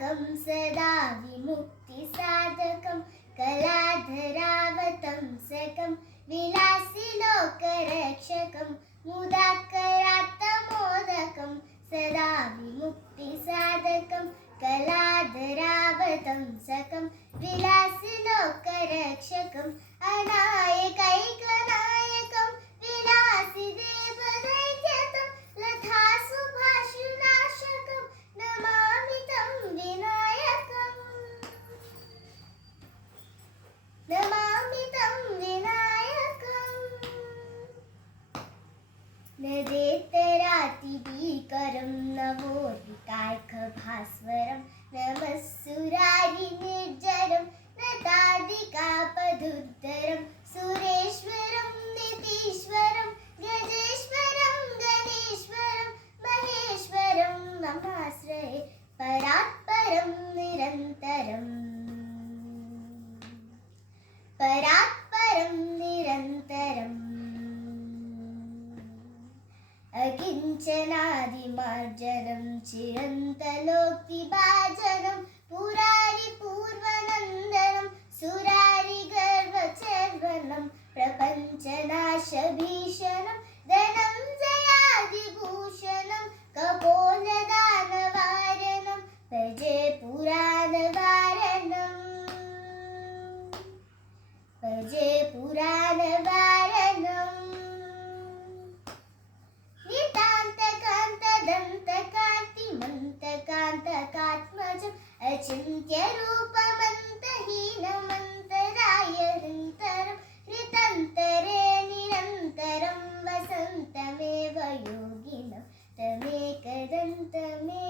मोदकं सदा विमुक्तिसाधकं कलाधरावतंसकं विलासिलोकरक्षकं मुदाकरात्तमोदकं सदा विमुक्तिसाधकं कलाधरावतंसकं विलासिलोकरक्षकम् अनायकैकनायकं विलासिदेवदैत्यतं लतासुभाषुनाशकं नमामि तं विनायकम् नमामि तं विनायकम् नदेतरातिभीकरं नवोर्विकार्कभास्वरं नमः सुरारिनिर्जरं नतादिकापदुद्धरं सुरेश्वरं नितीश्वरं गजेश्वरं गणेश्वरं महेश्वरं नमाश्रये परात्परं निरन्तरम् परात्परं निरन्तरम् अकिञ्चनादिमार्जनं चिरन्तलोक्तिभाजनं पुरारिपूर्वनन्दनं सुरारिगर्वचर्वनं प्रपञ्चनाशभीषणं धनञ्जयादिभूषणं कपोलदानवारणं भजे पुराणवारणम् भजे पुराणवारणम् नितान्तकान्तदन्तकान्तिमन्तकान्तकात्मजम् अचिन्त्यरूपमन्तहीनमन्तरायहन्तरं हृतन्तरे निरन्तरं वसन्तमेव योगिनं तमेकदन्तमेव